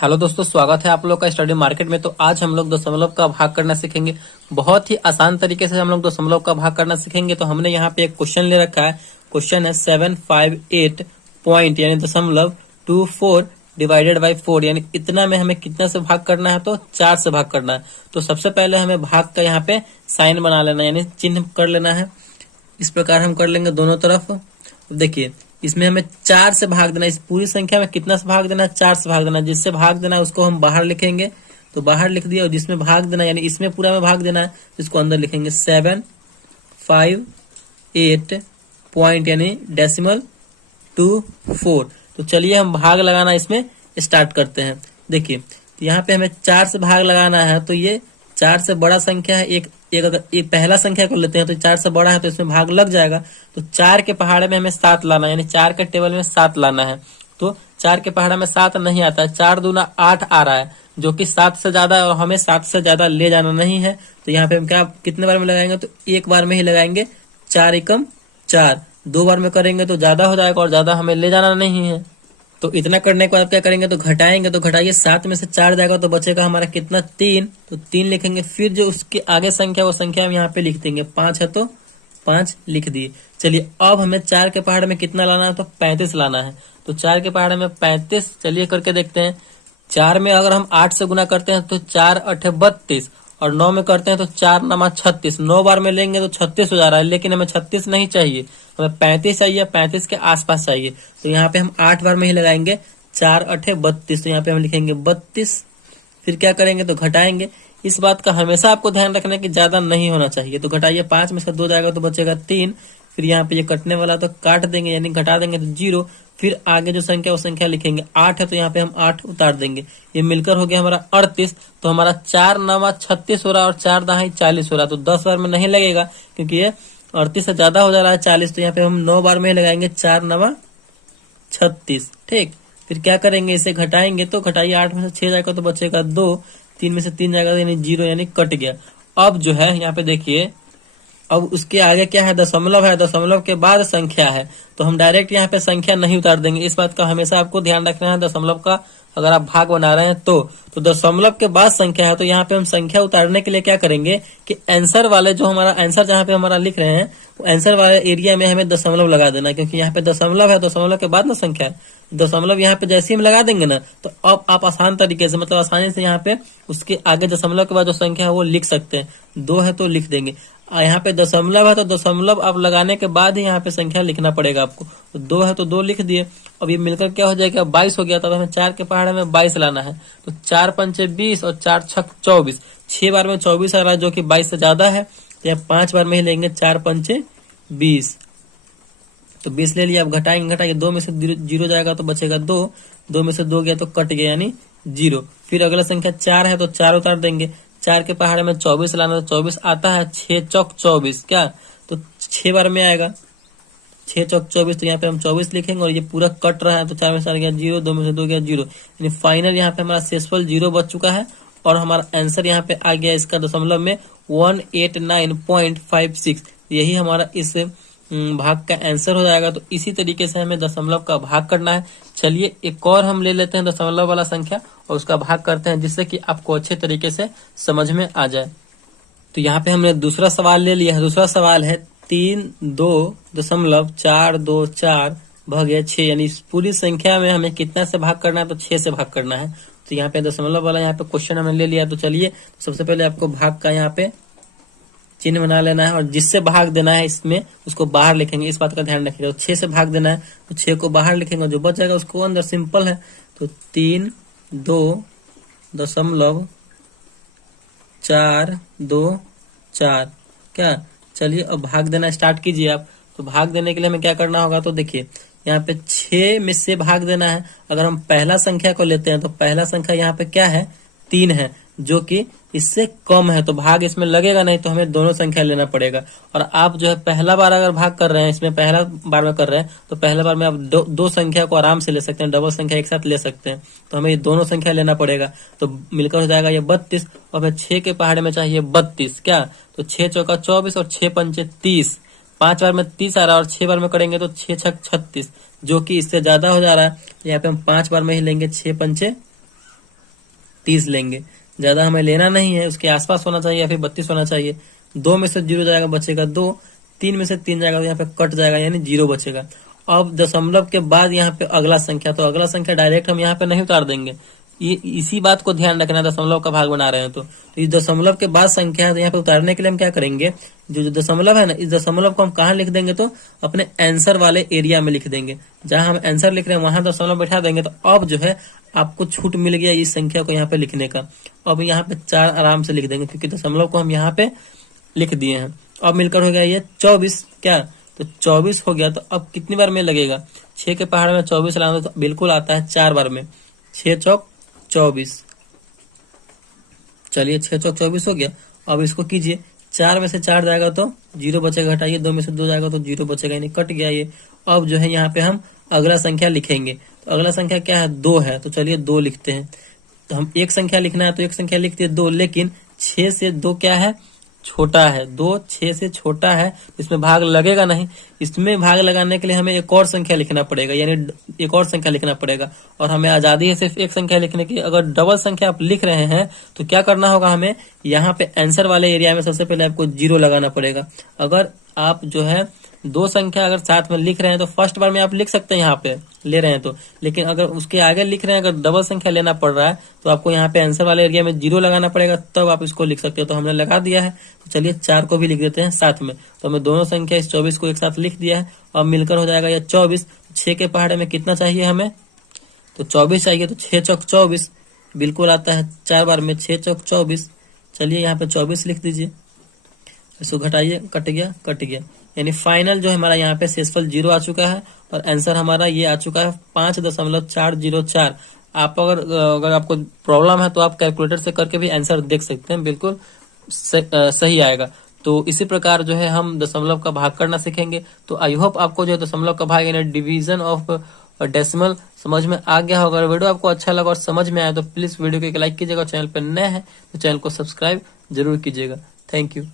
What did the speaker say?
Hello दोस्तों, स्वागत है आप लोग का स्टडी मार्केट में। तो आज हम लोग दशमलव का भाग करना सीखेंगे। बहुत ही आसान तरीके से हम लोग दशमलव का भाग करना सीखेंगे। तो हमने यहाँ पे एक क्वेश्चन ले रखा है। क्वेश्चन है 758 पॉइंट यानी 0.24 डिवाइडेड बाई 4 यानी इतना में हमें कितना से भाग करना है, तो 4 से भाग करना है। तो सबसे पहले हमें भाग का यहाँ पे साइन बना लेना है, यानी चिन्ह कर लेना है। इस प्रकार हम कर लेंगे दोनों तरफ। देखिए, इसमें हमें 4 से भाग देना है। इस पूरी संख्या में कितना से भाग देना है? 4 से भाग देना है। जिससे भाग देना है उसको हम बाहर लिखेंगे, तो बाहर लिख दिया। और जिसमें भाग देना है यानी इसमें पूरा में भाग देना है, इसको अंदर लिखेंगे। 758 पॉइंट यानी 0.24। तो चलिए हम भाग लगाना इसमें स्टार्ट करते हैं। देखिए, तो यहाँ पे हमें 4 से भाग लगाना है, तो ये 4 से बड़ा संख्या है। अगर एक पहला संख्या को लेते हैं तो 4 से बड़ा है, तो इसमें भाग लग जाएगा। तो 4 के पहाड़े में हमें 7 लाना है, यानी 4 के टेबल में 7 लाना है। तो 4 के पहाड़े में 7 नहीं आता है, 4 दूना 8 आ रहा है, जो कि 7 से ज्यादा है और हमें 7 से ज्यादा ले जाना नहीं है। तो यहाँ पे हम कितने बार में लगाएंगे? तो एक बार में ही लगाएंगे। 4 एकम 4। 2 बार में करेंगे तो ज्यादा हो जाएगा और ज्यादा हमें ले जाना नहीं है। तो इतना करने के बाद क्या करेंगे? तो घटाएंगे। तो घटाइए, 7 में से 4 जाएगा तो बचेगा हमारा कितना? 3। तो 3 लिखेंगे। फिर जो उसके आगे संख्या, वो संख्या हम यहाँ पे लिख देंगे। 5 है तो 5 लिख दिए। चलिए, अब हमें 4 के पहाड़ में कितना लाना है? तो 35 लाना है। तो 4 के पहाड़ में 35, चलिए करके देखते हैं। 4 में अगर हम 8 से गुना करते हैं तो 4 8 32, और 9 में करते हैं तो 4 9 36। 9 बार में लेंगे तो 36 हो जा रहा है, लेकिन हमें 36 नहीं चाहिए, हमें 35 चाहिए। 35 के आसपास चाहिए। तो यहाँ पे हम 8 बार में ही लगाएंगे। 4 8 32, तो यहाँ पे हम लिखेंगे 32। फिर क्या करेंगे? तो घटाएंगे। इस बात का हमेशा आपको ध्यान रखना है कि ज्यादा नहीं होना चाहिए। तो घटाइए, 5 में से 2 जाएगा तो बचेगा 3। फिर यहाँ पे ये कटने वाला तो काट देंगे, यानी घटा देंगे तो 0। फिर आगे जो संख्या, वो संख्या लिखेंगे। 8 है तो यहाँ पे हम 8 उतार देंगे। ये मिलकर हो गया हमारा 38। तो हमारा 4 9 36 हो रहा है और 4 दहाई 40 हो रहा है। तो 10 बार में नहीं लगेगा, क्योंकि ये 38 से ज्यादा हो जा रहा है 40। तो यहाँ पे हम 9 बार में लगाएंगे। 4 9 36। ठीक। फिर क्या करेंगे? इसे घटाएंगे। तो घटाइए, 8 में से 6 जाएगा तो बचेगा 2। 3 में से 3 जाएगा यानी 0, यानी कट गया। अब जो है यहाँ पे देखिए, अब उसके आगे क्या है? दशमलव है। दशमलव के बाद संख्या है, तो हम डायरेक्ट यहाँ पे संख्या नहीं उतार देंगे। इस बात का हमेशा आपको ध्यान रखना है। दशमलव का अगर आप भाग बना रहे हैं तो दशमलव के बाद संख्या है, तो यहाँ पे हम संख्या उतारने के लिए क्या करेंगे कि आंसर वाले, जो हमारा आंसर जहाँ पे हमारा लिख रहे हैं, वो आंसर वाले एरिया में हमें दशमलव लगा देना है। क्योंकि यहाँ पे दशमलव है, दशमलव के बाद ना संख्या है। दशमलव यहाँ पे जैसे ही हम लगा देंगे ना, तो अब आप आसान तरीके से, मतलब आसानी से यहाँ पे उसके आगे दशमलव के बाद जो संख्या है वो लिख सकते हैं। 2 है तो लिख देंगे। यहाँ पे दशमलव है तो दशमलव आप लगाने के बाद ही यहाँ पे संख्या लिखना पड़ेगा आपको। तो 2 है तो 2 लिख दिए। अब ये मिलकर क्या हो जाएगा? 22 हो गया। तब हमें 4 के पहाड़े में 22 लाना है। तो 4 पंचे 20 और 4 छक 24। 6 बार में 24 आ रहा है, जो कि 22 से ज्यादा है। तो यहाँ 5 बार में ही लेंगे। 4 पंचे 20, तो 20 ले लिया। अब घटाएंगे। घटाएंगे, 2 में से 0 जाएगा तो बचेगा 2। 2 में से 2 गया तो कट गया, यानी 0। फिर अगला संख्या 4 है तो 4 उतार देंगे। 4 के पहाड़े में 24 लाना, तो 24 आता है। 6 चौक 24, क्या? तो 6 बार में आएगा। 6 चौक 24, तो यहाँ पे हम 24 लिखेंगे। और ये पूरा कट रहा है, तो 4 में से आ गया 0, 2 में से 2 गया 0, यानी फाइनल यहाँ पे हमारा शेषफल 0 बच चुका है। और हमारा आंसर यहाँ पे आ गया इसका दशमलव में 189.56। यही हमारा इस भाग का आंसर हो जाएगा। तो इसी तरीके से हमें दशमलव का भाग करना है। चलिए एक और हम ले लेते हैं दशमलव वाला संख्या और उसका भाग करते हैं, जिससे कि आपको अच्छे तरीके से समझ में आ जाए। तो यहाँ पे हमने दूसरा सवाल ले लिया है। दूसरा सवाल है 3.2.424 भागे 6, यानी इस पूरी संख्या में हमें कितना से भाग करना है? तो 6 से भाग करना है। तो यहाँ पे दशमलव वाला यहाँ पे क्वेश्चन हमने ले लिया। तो चलिए सबसे पहले आपको भाग का यहाँ पे चिन्ह बना लेना है, और जिससे भाग देना है इसमें उसको बाहर लिखेंगे। इस बात का ध्यान रखिएगा। तो 6 से भाग देना है तो 6 को बाहर लिखेंगे, जो बच जाएगा उसको अंदर। सिंपल है। तो 3.2.424, क्या? चलिए अब भाग देना स्टार्ट कीजिए आप। तो भाग देने के लिए हमें क्या करना होगा? तो देखिए, यहाँ पे 6 में से भाग देना है। अगर हम पहला संख्या को लेते हैं तो पहला संख्या यहाँ पे क्या है? 3 है, जो कि इससे कम है, तो भाग इसमें लगेगा नहीं। तो हमें दोनों संख्या लेना पड़ेगा। और आप जो है पहला बार अगर भाग कर रहे हैं, इसमें पहला बार में कर रहे हैं, तो पहला बार में आप दो संख्या को आराम से ले सकते हैं, डबल संख्या एक साथ ले सकते हैं। तो हमें ये दोनों संख्या लेना पड़ेगा। तो मिलकर हो जाएगा ये 32। और हमें 6 के पहाड़े में चाहिए 32, क्या? तो 6 चौका 24 और 6 पंचे 30। 5 बार में 30 आ रहा है और 6 बार में करेंगे तो 6 छक 36, जो कि इससे ज्यादा हो जा रहा है। यहाँ पे हम 5 बार में ही लेंगे। 6 पंचे 30 लेंगे। ज्यादा हमें लेना नहीं है, उसके आसपास होना चाहिए या फिर 32 होना चाहिए। 2 में से 0 जाएगा, बचेगा 2। 3 में से 3 जाएगा तो यहाँ पे कट जाएगा, यानी 0 बचेगा। अब दशमलव के बाद यहाँ पे अगला संख्या, तो अगला संख्या डायरेक्ट हम यहाँ पे नहीं उतार देंगे। ये इसी बात को ध्यान रखना, दशमलव का भाग बना रहे हैं तो इस दशमलव के बाद संख्या है, तो यहाँ पे उतारने के लिए हम क्या करेंगे, जो दशमलव है ना, इस दशमलव को हम कहाँ लिख देंगे, तो अपने आंसर वाले एरिया में लिख देंगे। जहां हम आंसर लिख रहे हैं वहां दशमलव बैठा देंगे। तो अब जो है आपको छूट मिल गया इस संख्या को यहाँ पे लिखने का। अब यहाँ पे 4 आराम से लिख देंगे, क्योंकि दशमलव को हम यहाँ पे लिख दिए हैं। अब मिलकर हो गया ये 24, क्या, तो 24 हो गया। तो अब कितनी बार में लगेगा, 6 के पहाड़ में 24 लाना, तो बिल्कुल आता है 4 बार में। 6 चौक 24, चलिए 6 चौक 24 हो गया। अब इसको कीजिए, 4 में से 4 जाएगा तो 0 बचेगा, हटाइए। 2 में से 2 जाएगा तो 0 बचेगा, यानी कट गया ये। अब जो है यहाँ पे हम अगला संख्या लिखेंगे। तो अगला संख्या क्या है, 2 है, तो चलिए 2 लिखते हैं। तो हम एक संख्या लिखना है तो एक संख्या लिखते हैं 2, लेकिन 6 से 2 क्या है, छोटा है। 2 6 से छोटा है, इसमें भाग लगेगा नहीं। इसमें भाग लगाने के लिए हमें एक और संख्या लिखना पड़ेगा, यानी एक और संख्या लिखना पड़ेगा। और हमें आजादी है सिर्फ एक संख्या लिखने की। अगर डबल संख्या आप लिख रहे हैं तो क्या करना होगा, हमें यहाँ पे आंसर वाले एरिया में सबसे पहले आपको 0 लगाना पड़ेगा। अगर आप जो है 2 संख्या अगर साथ में लिख रहे हैं तो फर्स्ट बार में आप लिख सकते हैं, यहाँ पे ले रहे हैं तो। लेकिन अगर उसके आगे लिख रहे हैं, अगर डबल संख्या लेना पड़ रहा है, तो आपको यहाँ पे आंसर वाले एरिया में 0 लगाना पड़ेगा, तब आप इसको लिख सकते हो। तो हमने लगा दिया है, तो चलिए 4 को भी लिख देते हैं साथ में। तो हमें दोनों संख्या इस 24 को एक साथ लिख दिया है। अब मिलकर हो जाएगा यह 24। 6 के पहाड़े में कितना चाहिए हमें, तो 24 चाहिए। तो 6 चौक 24 बिल्कुल आता है 4 बार में। 6 चौक 24, चलिए यहाँ पे 24 लिख दीजिए। इसको घटाइए, कट गया, कट गया। यानी फाइनल जो हमारा यहाँ पे शेषफल 0 आ चुका है और आंसर हमारा ये आ चुका है 5.404। आप अगर आपको प्रॉब्लम है तो आप कैलकुलेटर से करके भी आंसर देख सकते हैं, बिल्कुल सही आएगा। तो इसी प्रकार जो है हम दशमलव का भाग करना सीखेंगे। तो आई होप आपको जो है दशमलव का भाग यानी डिवीजन ऑफ डेसिमल समझ में आ गया होगा। वीडियो आपको अच्छा लगा और समझ में आया तो प्लीज वीडियो को एक लाइक कीजिएगा। चैनल पर नए हैं तो चैनल को सब्सक्राइब जरूर कीजिएगा। Thank you.